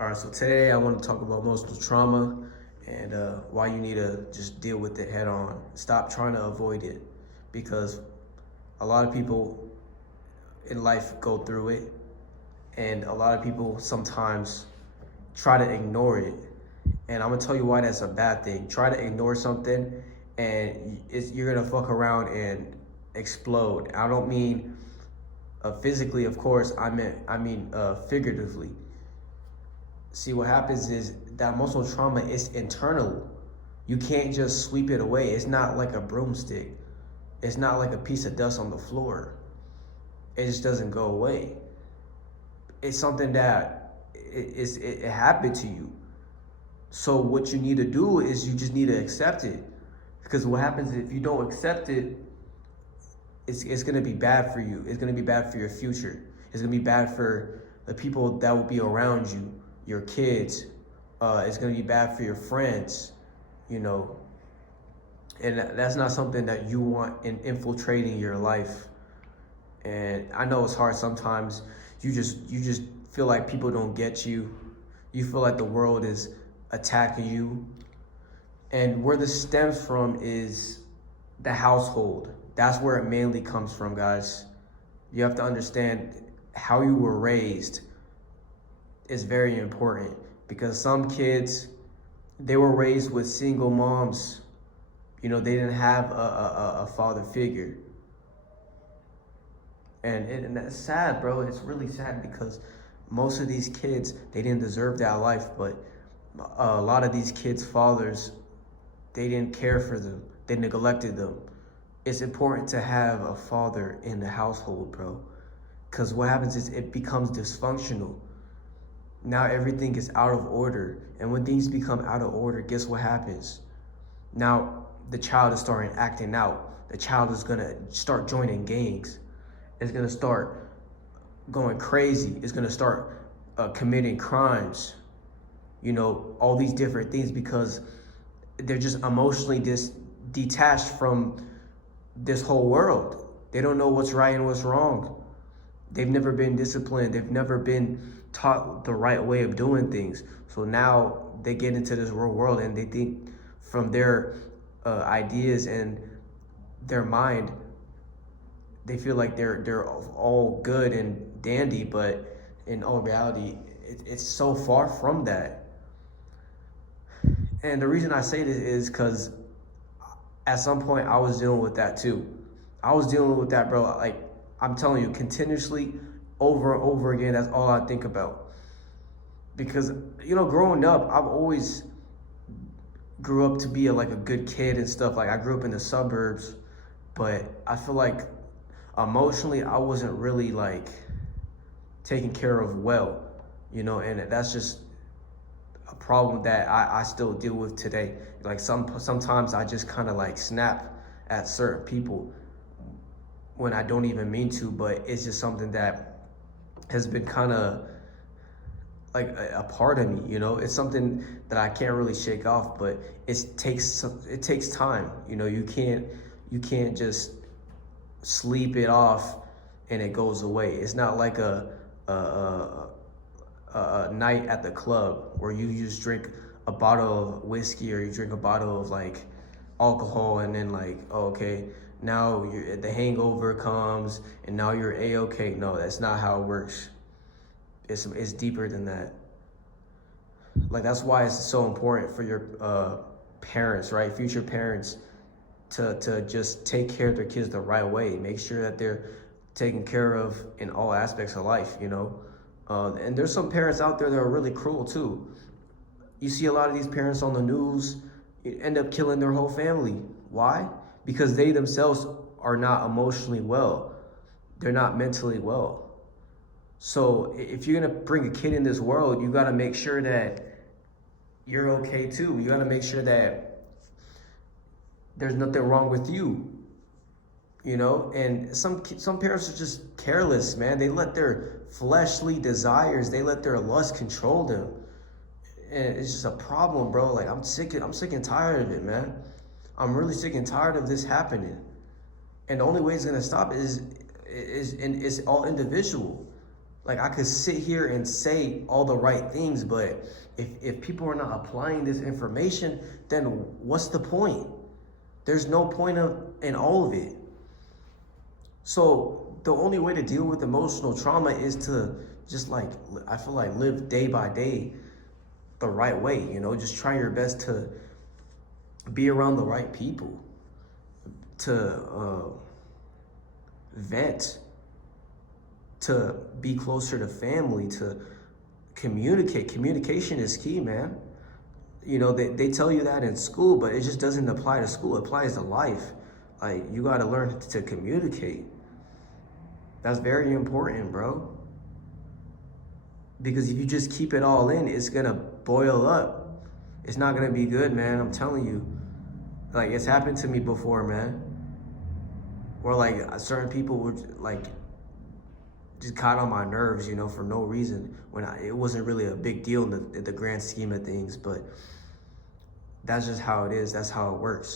All right, so today I want to talk about emotional trauma and why you need to just deal with it head on. Stop trying to avoid it because a lot of people in life go through it, and a lot of people sometimes try to ignore it. And I'm gonna tell you why that's a bad thing. Try to ignore something, and you're gonna fuck around and explode. I don't mean physically, of course. I mean figuratively. See, what happens is that emotional trauma is internal. You can't just sweep it away. It's not like a broomstick. It's not like a piece of dust on the floor. It just doesn't go away. It's something that it happened to you. So what you need to do is you just need to accept it. Because what happens if you don't accept it, it's gonna be bad for you. It's gonna be bad for your future. It's gonna be bad for the people that will be around you, your kids. It's gonna be bad for your friends, you know. And that's not something that you want in infiltrating your life. And I know it's hard sometimes. You just feel like people don't get you. You feel like the world is attacking you. And where this stems from is the household. That's where it mainly comes from, guys. You have to understand how you were raised is very important because some kids, they were raised with single moms. You know, they didn't have a father figure. And that's sad, bro. It's really sad because most of these kids, they didn't deserve that life, but a lot of these kids' fathers, they didn't care for them. They neglected them. It's important to have a father in the household, bro. Because what happens is it becomes dysfunctional. Now everything is out of order. And when things become out of order, guess what happens? Now the child is starting acting out. The child is going to start joining gangs. It's going to start going crazy. It's going to start committing crimes. You know, all these different things because they're just emotionally detached from this whole world. They don't know what's right and what's wrong. They've never been disciplined. They've never been taught the right way of doing things. So now they get into this real world and they think from their ideas and their mind, they feel like they're all good and dandy, but in all reality, it's so far from that. And the reason I say this is because at some point I was dealing with that too. I was dealing with that, bro. Like I'm telling you, continuously, over and over again. That's all I think about. Because you know, growing up, I've always grew up to be like a good kid and stuff. Like I grew up in the suburbs, but I feel like emotionally I wasn't really like taken care of well, you know, and that's just a problem that I still deal with today. Like sometimes I just kind of like snap at certain people when I don't even mean to, but it's just something that has been kind of like a part of me, you know. It's something that I can't really shake off, but it takes time, you know. You can't just sleep it off and it goes away. It's not like a night at the club where you just drink a bottle of whiskey or you drink a bottle of like alcohol and then like, oh, okay, now the hangover comes and now you're a-okay. No, that's not how it works. It's deeper than that. Like that's why it's so important for your parents, right, future parents, to just take care of their kids the right way. Make sure that they're taken care of in all aspects of life, you know. And there's some parents out there that are really cruel too. You see a lot of these parents on the news end up killing their whole family. Why? Because they themselves are not emotionally well. They're not mentally well. So if you're gonna bring a kid in this world, you gotta make sure that you're okay too. You gotta make sure that there's nothing wrong with you. You know, and some parents are just careless, man. They let their fleshly desires, they let their lust control them, and it's just a problem, bro. Like I'm sick and tired of it, man. I'm really sick and tired of this happening, and the only way it's gonna stop is all individual. Like, I could sit here and say all the right things, but if people are not applying this information, then what's the point? There's no point in all of it. So the only way to deal with emotional trauma is to just like, I feel like, live day by day the right way, you know, just try your best to be around the right people, to vent, to be closer to family, to communicate. Communication is key, man. You know, they tell you that in school, but it just doesn't apply to school. It applies to life. Like, you got to learn to communicate. That's very important, bro. Because if you just keep it all in, it's going to boil up. It's not going to be good, man. I'm telling you. Like, it's happened to me before, man. Where, like, certain people would, like, just caught on my nerves, you know, for no reason, when it wasn't really a big deal in the grand scheme of things. But that's just how it is. That's how it works.